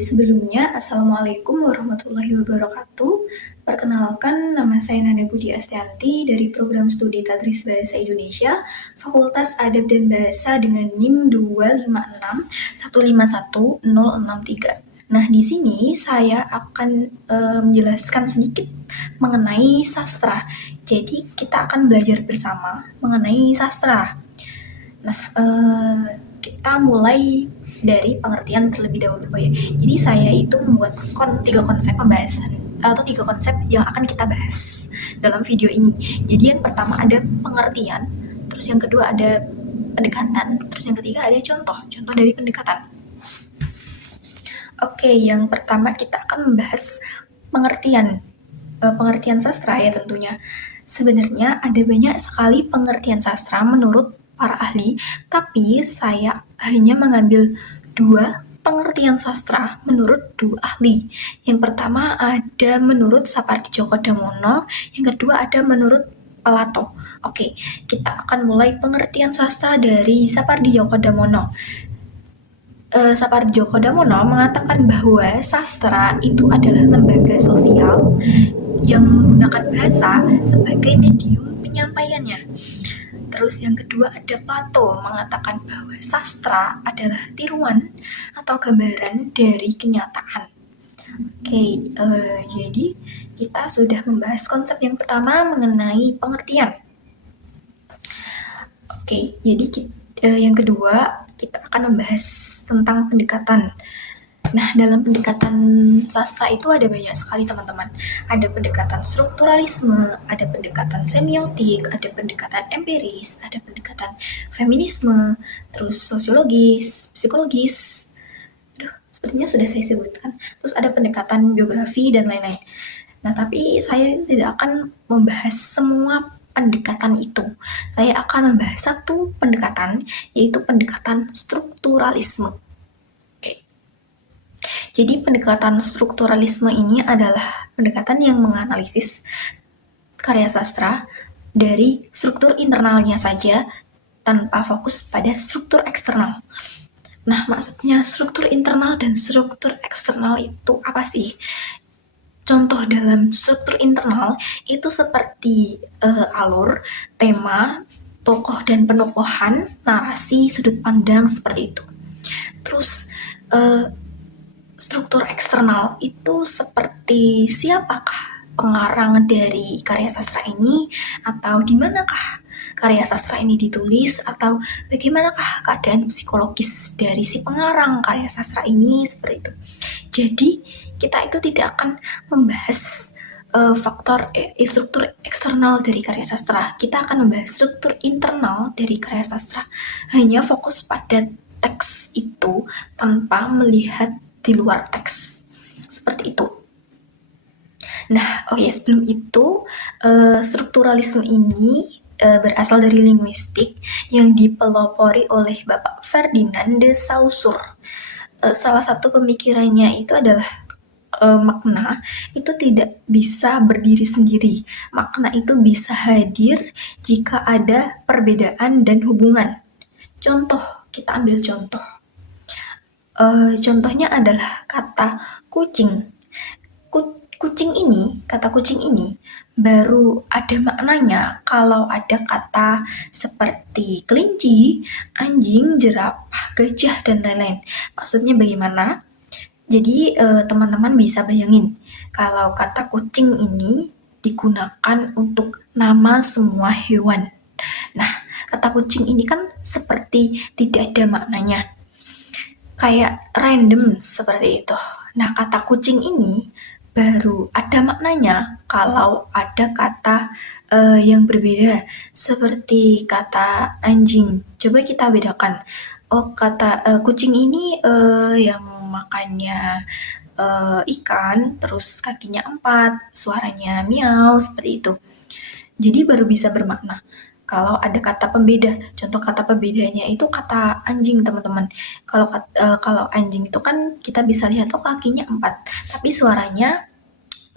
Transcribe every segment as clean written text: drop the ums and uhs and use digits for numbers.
Sebelumnya, Assalamualaikum warahmatullahi wabarakatuh. Perkenalkan, nama saya Nanda Budi Astianti dari Program Studi Tadris Bahasa Indonesia, Fakultas Adab dan Bahasa dengan NIM 256151063. Nah, di sini saya akan menjelaskan sedikit mengenai sastra. Jadi, kita akan belajar bersama mengenai sastra. Nah, kita mulai dari pengertian terlebih dahulu ya. Jadi saya itu membuat tiga konsep pembahasan atau tiga konsep yang akan kita bahas dalam video ini. Jadi yang pertama ada pengertian, terus yang kedua ada pendekatan, terus yang ketiga ada contoh dari pendekatan. Oke, yang pertama kita akan membahas pengertian sastra ya tentunya. Sebenarnya ada banyak sekali pengertian sastra menurut para ahli, tapi saya hanya mengambil dua pengertian sastra menurut dua ahli. Yang pertama ada menurut Sapardi Djoko Damono, yang kedua ada menurut Plato. Oke, kita akan mulai pengertian sastra dari Sapardi Djoko Damono. Sapardi Djoko Damono mengatakan bahwa sastra itu adalah lembaga sosial yang menggunakan bahasa sebagai medium penyampaiannya. Terus yang kedua ada Plato mengatakan bahwa sastra adalah tiruan atau gambaran dari kenyataan. Oke, jadi kita sudah membahas konsep yang pertama mengenai pengertian. Oke, jadi yang kedua kita akan membahas tentang pendekatan. Nah, dalam pendekatan sastra itu ada banyak sekali teman-teman. Ada pendekatan strukturalisme, ada pendekatan semiotik, ada pendekatan empiris, ada pendekatan feminisme, terus sosiologis, psikologis. Sepertinya sudah saya sebutkan. Terus ada pendekatan biografi dan lain-lain. Nah, tapi saya tidak akan membahas semua pendekatan itu. Saya akan membahas satu pendekatan, yaitu pendekatan strukturalisme. Jadi pendekatan strukturalisme ini adalah pendekatan yang menganalisis karya sastra dari struktur internalnya saja tanpa fokus pada struktur eksternal. Nah, maksudnya struktur internal dan struktur eksternal itu apa sih? Contoh dalam struktur internal itu seperti alur, tema, tokoh dan penokohan, narasi, sudut pandang seperti itu. Terus struktur eksternal itu seperti siapakah pengarang dari karya sastra ini, atau di manakah karya sastra ini ditulis, atau bagaimanakah keadaan psikologis dari si pengarang karya sastra ini, seperti itu. Jadi kita itu tidak akan membahas faktor struktur eksternal dari karya sastra. Kita akan membahas struktur internal dari karya sastra. Hanya fokus pada teks itu tanpa melihat di luar teks. Seperti itu. Nah, sebelum itu, strukturalisme ini berasal dari linguistik yang dipelopori oleh Bapak Ferdinand de Saussure. Salah satu pemikirannya itu adalah makna itu tidak bisa berdiri sendiri. Makna itu bisa hadir jika ada perbedaan dan hubungan. Contoh, kita ambil contoh. Contohnya adalah kata kucing. Kata kucing ini baru ada maknanya kalau ada kata seperti kelinci, anjing, jerapah, gajah, dan lain-lain. Maksudnya bagaimana? Jadi teman-teman bisa bayangin kalau kata kucing ini digunakan untuk nama semua hewan. Nah, kata kucing ini kan seperti tidak ada maknanya. Kayak random seperti itu. Nah, kata kucing ini baru ada maknanya kalau ada kata yang berbeda, seperti kata anjing. Coba kita bedakan. Kata kucing ini yang makannya ikan, terus kakinya 4, suaranya miau, seperti itu. Jadi baru bisa bermakna kalau ada kata pembeda. Contoh kata pembedanya itu kata anjing, teman-teman. Kalau anjing itu kan kita bisa lihat kakinya 4, tapi suaranya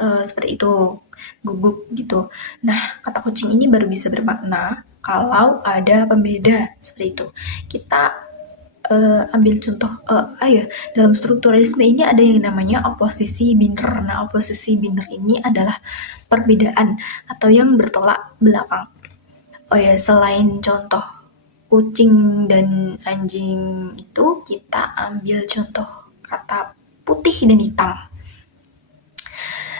seperti itu, guguk gitu. Nah, kata kucing ini baru bisa bermakna kalau ada pembeda, seperti itu. Kita ambil contoh, dalam strukturalisme ini ada yang namanya oposisi biner. Nah, oposisi biner ini adalah perbedaan atau yang bertolak belakang. Oh ya, selain contoh kucing dan anjing itu, kita ambil contoh kata putih dan hitam.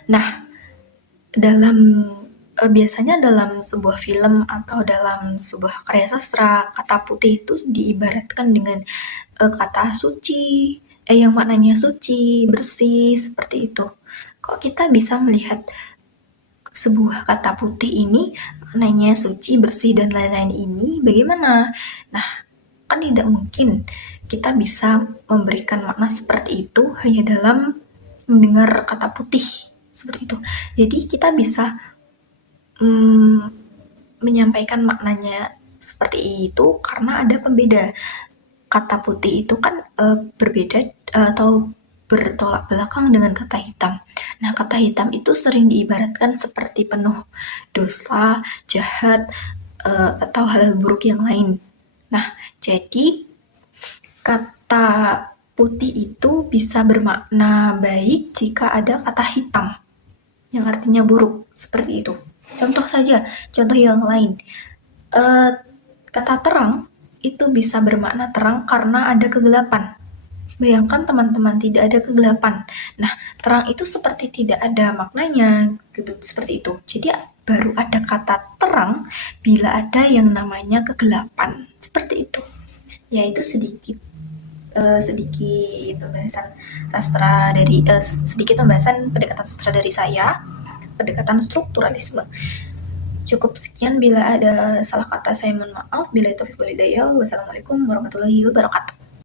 Nah, biasanya dalam sebuah film atau dalam sebuah karya sastra, kata putih itu diibaratkan dengan kata suci, yang maknanya suci, bersih, seperti itu. Kok kita bisa melihat sebuah kata putih ini maknanya suci, bersih, dan lain-lain ini bagaimana? Nah, kan tidak mungkin kita bisa memberikan makna seperti itu hanya dalam mendengar kata putih, seperti itu. Jadi kita bisa menyampaikan maknanya seperti itu karena ada pembeda. Kata putih itu kan berbeda atau bertolak belakang dengan kata hitam. Nah, kata hitam itu sering diibaratkan seperti penuh dosa, jahat, atau hal buruk yang lain. Nah, jadi kata putih itu bisa bermakna baik jika ada kata hitam yang artinya buruk, seperti itu. Contoh yang lain. Kata terang itu bisa bermakna terang karena ada kegelapan. Bayangkan teman-teman, tidak ada kegelapan. Nah, terang itu seperti tidak ada maknanya, gitu, seperti itu. Jadi baru ada kata terang bila ada yang namanya kegelapan, seperti itu. Ya, itu sedikit pembahasan pendekatan sastra dari saya, pendekatan strukturalisme. Cukup sekian, bila ada salah kata saya mohon maaf. Bila itu wal hidayah. Wassalamualaikum warahmatullahi wabarakatuh.